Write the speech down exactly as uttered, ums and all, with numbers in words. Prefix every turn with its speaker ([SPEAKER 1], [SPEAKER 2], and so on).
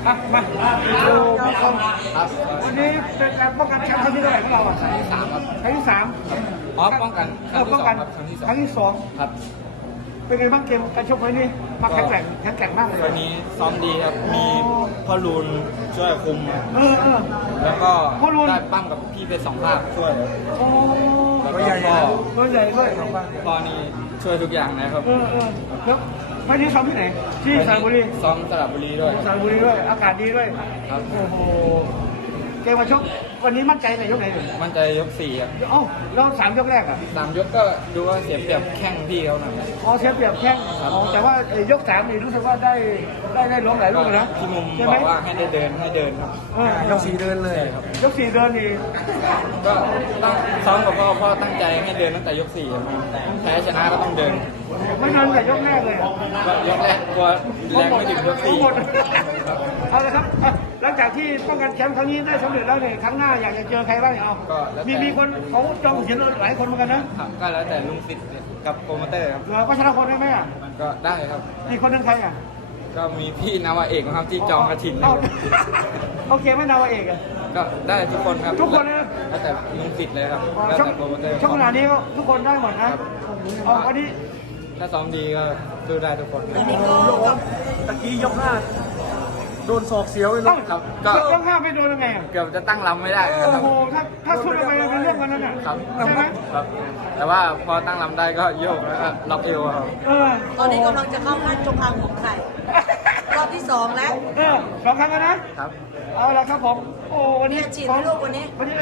[SPEAKER 1] อ่ะมาดูผู้ชม
[SPEAKER 2] ครับ
[SPEAKER 1] วันนี้เป็นการป้องกันแชมป์ครั้งที่เท่าไหร่ของเราอ่ะ
[SPEAKER 2] ครั้งที่สามครับ
[SPEAKER 1] ครั้งที่สาม
[SPEAKER 2] อ๋อป้องกันค
[SPEAKER 1] เอ
[SPEAKER 2] รั้
[SPEAKER 1] อง
[SPEAKER 2] ที่
[SPEAKER 1] ป้อง
[SPEAKER 2] สอ
[SPEAKER 1] กั
[SPEAKER 2] ง
[SPEAKER 1] น
[SPEAKER 2] ครับครั้งที่สอง
[SPEAKER 1] ครั้งที่สอง
[SPEAKER 2] ครับ
[SPEAKER 1] เป็นไงบ้างเกมการชกวันนี้มาแข็งแกร่งแข็งแกร่งมากเลย
[SPEAKER 2] วันนี้ซ้อมดีครับมีพ่อรูนช่วยคุม
[SPEAKER 1] เออเออ
[SPEAKER 2] แล้วก็
[SPEAKER 1] พ่อรูน
[SPEAKER 2] ได้ปั้มกับพี่เป็นสองภาคช่วย
[SPEAKER 1] โอ้
[SPEAKER 2] แล้ว
[SPEAKER 1] ตัว
[SPEAKER 2] ก็
[SPEAKER 1] ใหญ่
[SPEAKER 2] พ่อ
[SPEAKER 1] ตัวใหญ่ด้วย
[SPEAKER 2] พ่อนี่ช่วยทุกอย่างนะครับ
[SPEAKER 1] เออเออแล้ววันนี้ซ้อมที่ไหนที่สระบุรี
[SPEAKER 2] ซ้อมสระบุรีด้วย
[SPEAKER 1] สระบุรีด้วยอากาศดีด้วย
[SPEAKER 2] ครับ
[SPEAKER 1] โอ้โหเกมมาชกวันนี้มั่นใจในยกไหนเนี่ย
[SPEAKER 2] มั่นใจยกสี่ครับ
[SPEAKER 1] เอ้าแล้วสามยกแรกอ่ะ
[SPEAKER 2] สามยกก็ดูว่าเสียเปรียบแข้งพี่เขาหน่อย
[SPEAKER 1] อ๋อเสียเปรียบแข้ง
[SPEAKER 2] ครับ
[SPEAKER 1] อ๋อแต่ว่าเอ่อยกสามนี่รู้สึกว่าได้ได้ได้ล้มหลายลูกนะ
[SPEAKER 2] พี่มุม
[SPEAKER 1] ใช่
[SPEAKER 2] บ
[SPEAKER 1] ไหม
[SPEAKER 2] อกว่าให้ได้เดินให้เดินครับ
[SPEAKER 1] เออยกสี่เดินเลยครับยกสี่เดินนี่
[SPEAKER 2] ก็ตั้งซ้อมกับพ่อพ่อตั้งใจให้เดินตั้งแต่ยกสี่ครับแพ้ชนะก็ต้องเดิน
[SPEAKER 1] ไม่เดินแต่ยกแรกเลยอะ
[SPEAKER 2] ก็ยกแรกกลัวแรงไม่ถึงยกสี่
[SPEAKER 1] หมดเอาละครับอ่ะหลังจากที่ป้องกันแชมป์ครั้งนี้ได้สำเร็จแล้วเนี่ยครั้งหน้าอยากจะเจอใครบ้างเนี่ยเอา
[SPEAKER 2] ก็แล้ว
[SPEAKER 1] มี
[SPEAKER 2] แต่
[SPEAKER 1] มีคนเขาจองเขียนหลายคนเหมือนกันนะครับ
[SPEAKER 2] ก็แล้วแต่ลุงสิทธิ์กับโปรโมเตอร์ครับ
[SPEAKER 1] เราก็ชนะคนได้ไหมอ่ะ
[SPEAKER 2] ก็ได้ครับ
[SPEAKER 1] มีคนหนึงใครอ่ะ
[SPEAKER 2] ก็มีพี่นาวาเอกนะครับที่จองกระถิ่นนะค
[SPEAKER 1] เอ้า
[SPEAKER 2] รับ
[SPEAKER 1] โอเคไหม่นาวาเอกอ่ะ
[SPEAKER 2] ก็ได้ทุกคนครับ
[SPEAKER 1] ทุกคนเลยนะ
[SPEAKER 2] แล้วแต่ลุงสิทธิ์เลยครับแล้ว
[SPEAKER 1] ช่วง
[SPEAKER 2] แต่โปรโมเตอร์
[SPEAKER 1] ช่วงขนาดนี้ก็ทุกคนได้หมดนะครับ เอาวันนี้
[SPEAKER 2] ถ้าซ้อมดีก็สู้ได้ทุกคนครับ
[SPEAKER 3] ตะกี้ยกห้าโดนศอกเสียวเลย
[SPEAKER 1] เอ้า
[SPEAKER 3] เนาะ
[SPEAKER 2] ครับก็
[SPEAKER 1] ยกห้าไม่โดนยังไงอ่ะ
[SPEAKER 2] เกือบจะตั้งลำไม่ได้ค
[SPEAKER 1] โอ้
[SPEAKER 2] รับ
[SPEAKER 1] โหถ้าถ้าสุดลงไปเป็นเรื่องกันนั่นน่ะ
[SPEAKER 2] ครับ
[SPEAKER 1] ใช่ไหม
[SPEAKER 2] ครับ แต่ว่าพอตั้งลำได้ก็โยกแล้วก็ล็อกเอวครับ
[SPEAKER 1] เออ
[SPEAKER 4] ตอนนี้กำลังจะเข้าขั้นจงอางของไข่รอบที่สองแล้ว
[SPEAKER 1] เออสองครั้งแล้วนะ
[SPEAKER 2] ครับ
[SPEAKER 1] เอาละครับผม โอ้วันนี้
[SPEAKER 4] เนี่ยฉีดให้ลูกวันนี้
[SPEAKER 1] วันนี้